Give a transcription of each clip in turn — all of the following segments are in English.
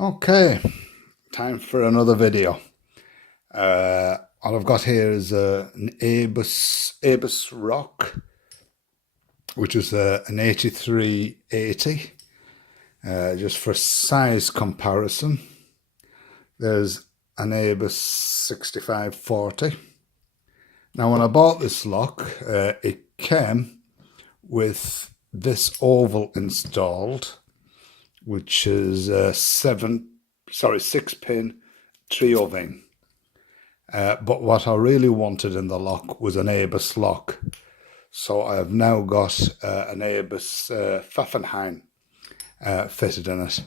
Okay, time for another video. All I've got here is an Abus Rock, which is an 8380. Just for size comparison, there's an Abus 6540. Now, when I bought this lock, it came with this oval installed, which is a 6-pin trio vein. But what I really wanted in the lock was an Abus lock. So I have now got an Abus Pfaffenhain fitted in it.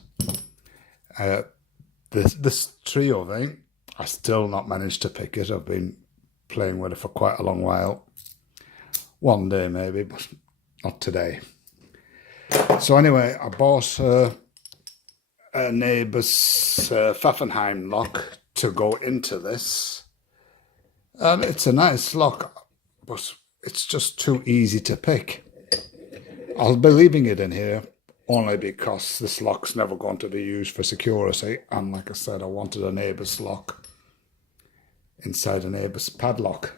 This trio vein, I still not managed to pick it. I've been playing with it for quite a long while. One day maybe, but not today. So anyway, I bought an Abus Pfaffenhain lock to go into this. And it's a nice lock, but it's just too easy to pick. I'll be leaving it in here only because this lock's never going to be used for security. And like I said, I wanted an Abus lock inside an Abus padlock.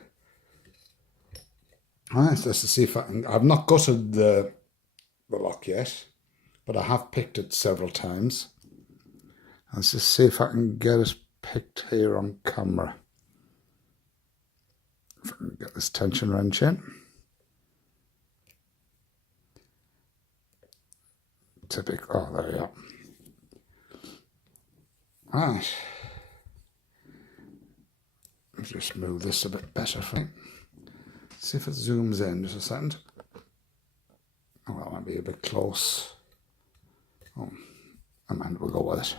Alright, let's see if I can. I've not gutted the lock yet, but I have picked it several times. Let's just see if I can get it picked here on camera. If I can get this tension wrench in. Typical. Oh, there you are. Right. Let's just move this a bit better for me. See if it zooms in just a second. Oh, that might be a bit close. Oh, I mind, we'll go with it.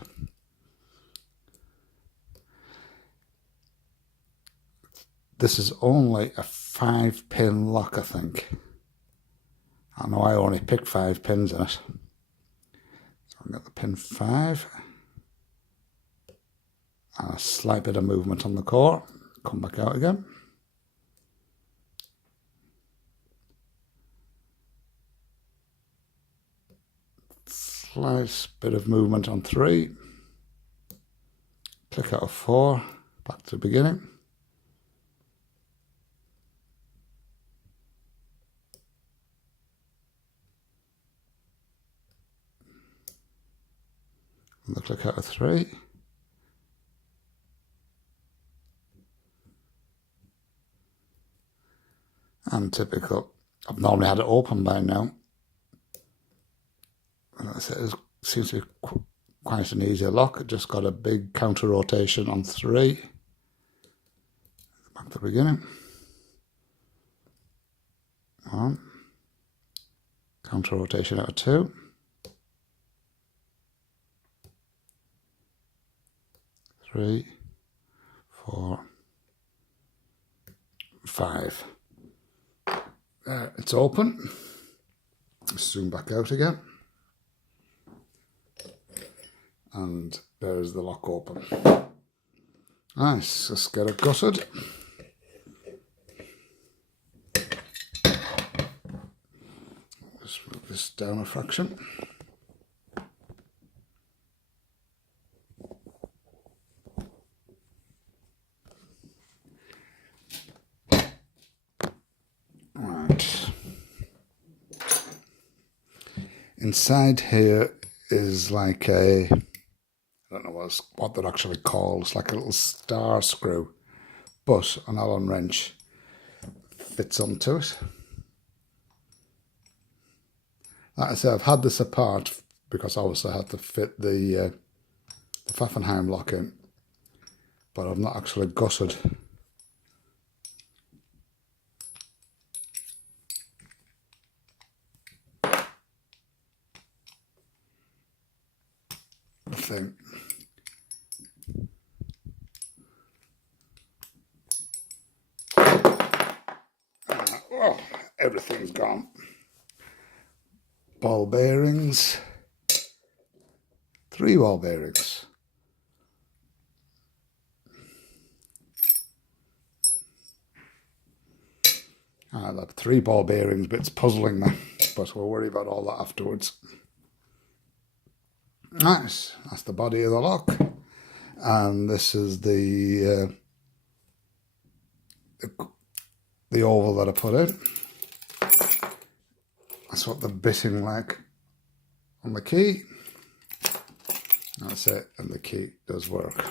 This is only a 5-pin lock, I think. I know I only picked 5 pins in it. So I've got the pin 5. And a slight bit of movement on the core. Come back out again. Slight bit of movement on 3. Click out of 4. Back to the beginning. And the click out of 3. And typical. I've normally had it open by now. And I said, it seems to be quite an easy lock. It just got a big counter rotation on 3. Back to the beginning. 1. Counter rotation out of 2. 3, 4, 5. It's open. Zoom back out again. And there's the lock open. Nice, let's get it gutted. Just move this down a fraction. Right. Inside here is like a, I don't know what they're actually called. It's like a little star screw, but an Allen wrench fits onto it. Like I say, I've had this apart because obviously I had to fit the Pfaffenhain lock in, but I've not actually gutted. The thing. Oh, everything's gone. Ball bearings. 3 ball bearings. That 3 ball bearings bit's puzzling me, but we'll worry about all that afterwards. Nice. That's the body of the lock. And this is the oval that I put in. That's what the bitting like on the key. That's it, and the key does work.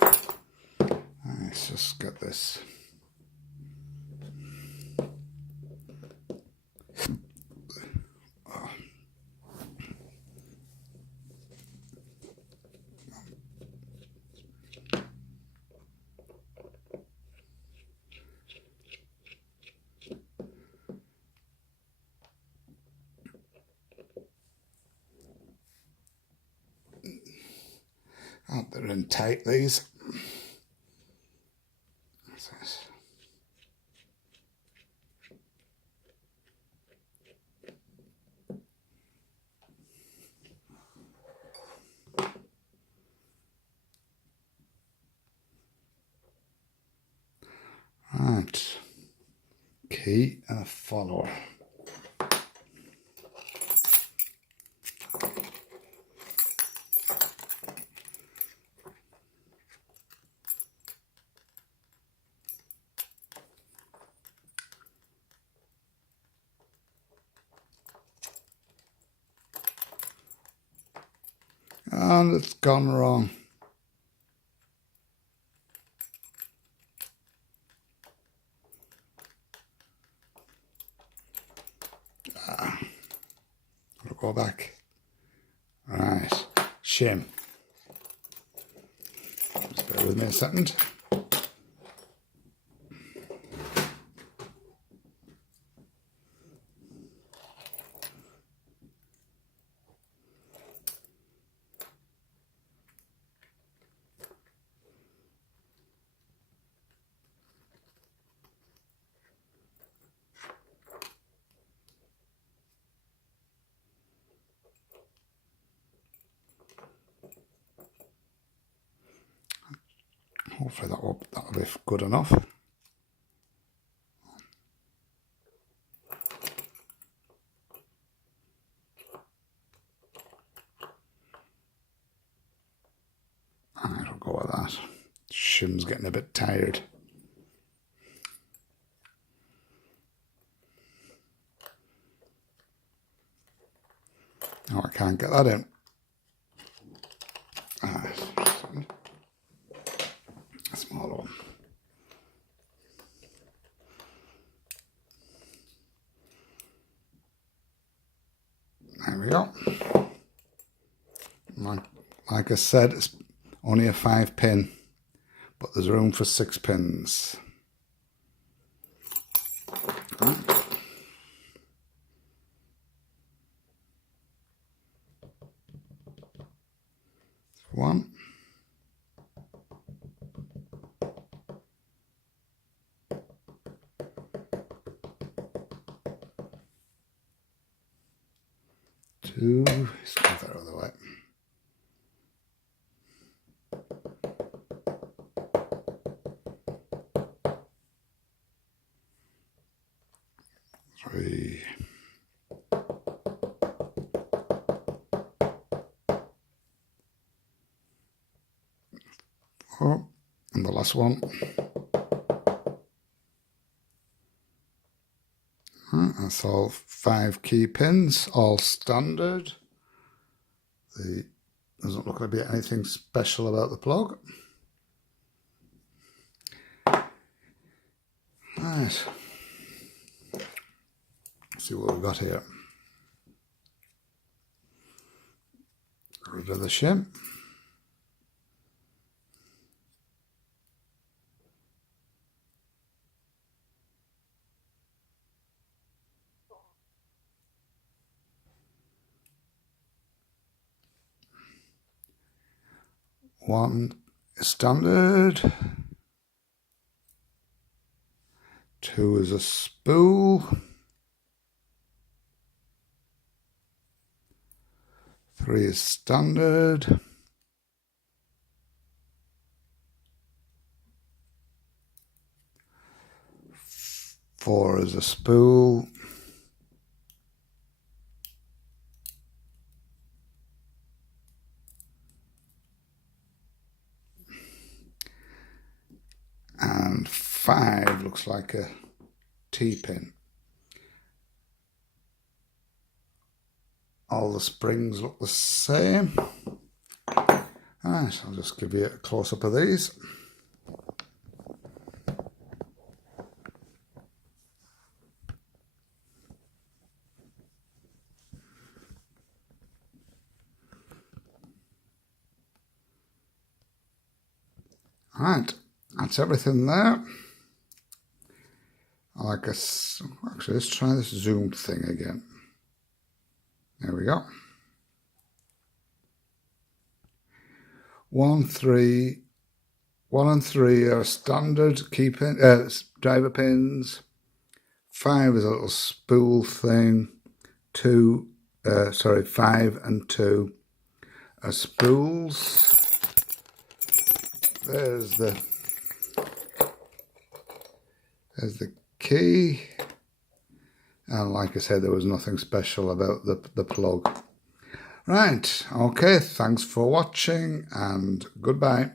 Let's just get this. Oh, they're in tight, these. Right, key and a follower. And it's gone wrong. I'll go back. Right, shame. Just bear with me a second. Hopefully that'll be good enough. I'll go with that. Shim's getting a bit tired. No, I can't get that in. A small one. There we go. Like I said, it's only a 5-pin, but there's room for 6 pins. Right. One. Two. Let's move that other way. Three. Four. And the last one. That's all 5 key pins, all standard. Doesn't look to be anything special about the plug. Right. Let's see what we've got here. Rid of the shim. One is standard. 2 is a spool. 3 is standard. 4 is a spool. 5 looks like a T-pin. All the springs look the same. Alright, I'll just give you a close-up of these. Right, that's everything there. Actually, let's try this zoom thing again. There we go. 1 and 3 are standard key pin, driver pins. 5 is a little spool thing. 5 and 2 are spools. There's the key, and like I said, there was nothing special about the plug. Right, okay, thanks for watching and goodbye.